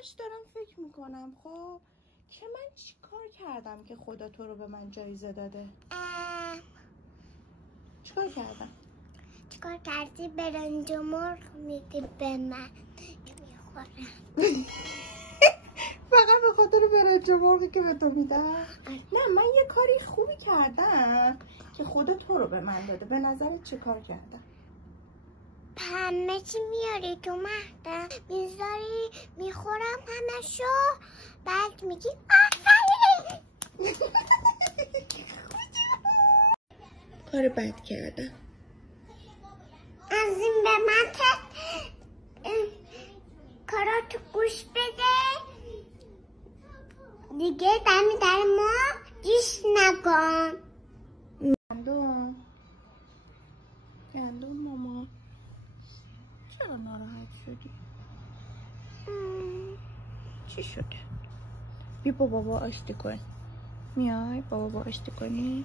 همش دارم فکر میکنم خب که من چی کار کردم که خدا تو رو به من جایزه داده. چیکار کردم؟ چیکار کردی؟ برنج و مرغ میدی به من میخورم. فقط به خاطر برنج و مرغی که به تو میدم؟ نه من یه کاری خوبی کردم که خدا تو رو به من داده. به نظرت چه کار کردم؟ همه چی میاری تو مهدم میذاری میخورم همشو بعد میگی آفرین. کار بد کردم. از این به من کاراتو گوش بده دیگه دمی در ما گیش نکن. گندم ماما چرا ناراحت شدی؟ چی شده؟ بی بابا آشتی کن. میای بابا آشتی کنی؟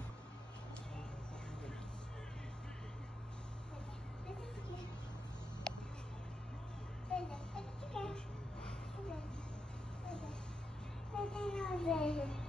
بده